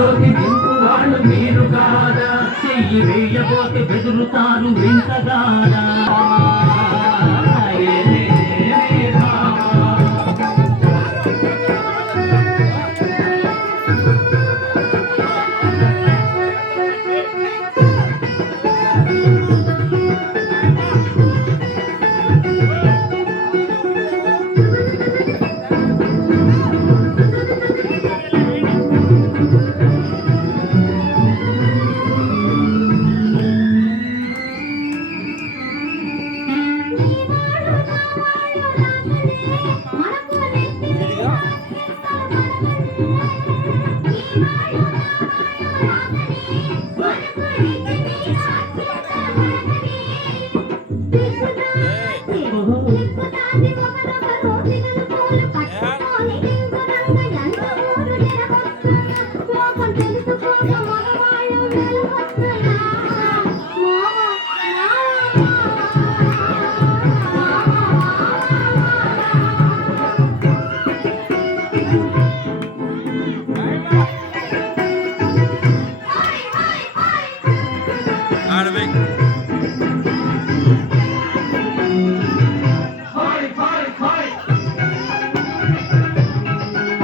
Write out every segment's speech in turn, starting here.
రంగంలోకి దింపు వాళ్ళు మీరు కాదా చెయ్యి వేయబోతే బెదురుతారు వింతగాడా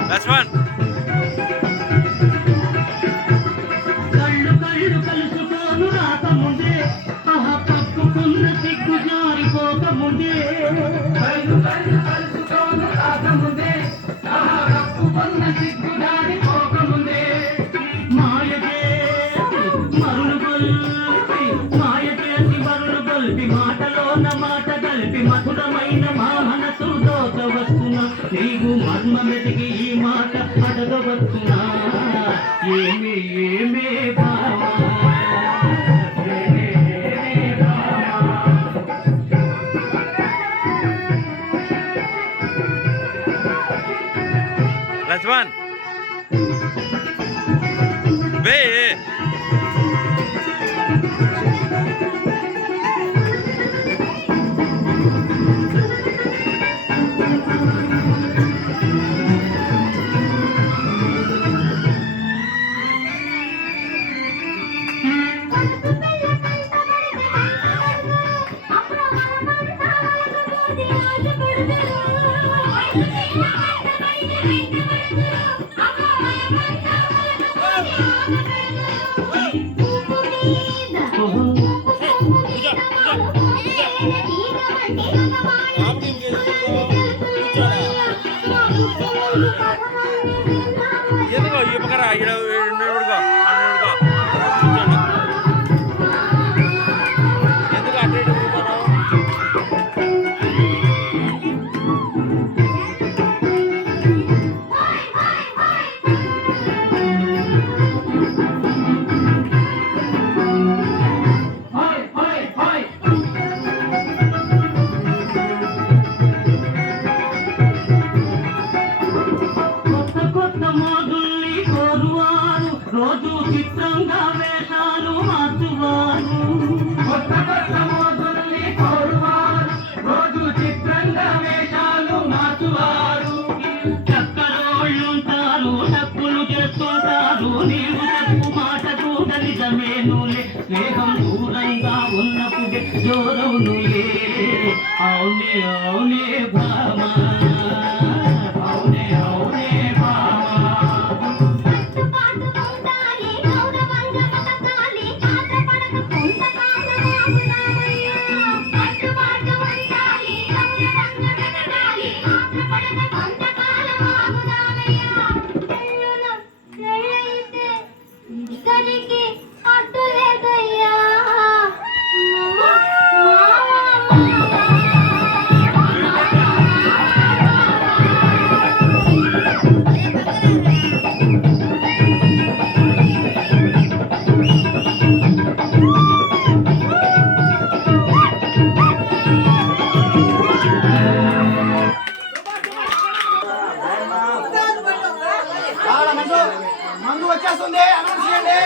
Last one. మాట కలిపి మధురమైన మా మనసు దోచవస్తున్నా నీవు మర్మమెతికి ఈ మాట అడగవస్తున్నా ఏమి ఏమే భావా Last one. Hey. ఎందుకో ఈ పక్కన నిలబడుకో ఎందుకు అటు ఇటు తిరుగుతాను రోజు చిత్రంగా వేషాలు మార్చువారు కొత్త కొత్త మోదుల్ని కోరువారు రోజు చిత్రంగా వేషాలు మార్చువారు చక్కరోళ్ళుంటారు తప్పులు చేస్తుంటారు నీవు తప్పు మాట కూడా నిజమేనులే స్నేహం దూరంగా ఉన్నప్పుడే జోరవునులే అవునే అవునే భామా మందు వచ్చేస్తుంది అనౌన్స్ చేయండి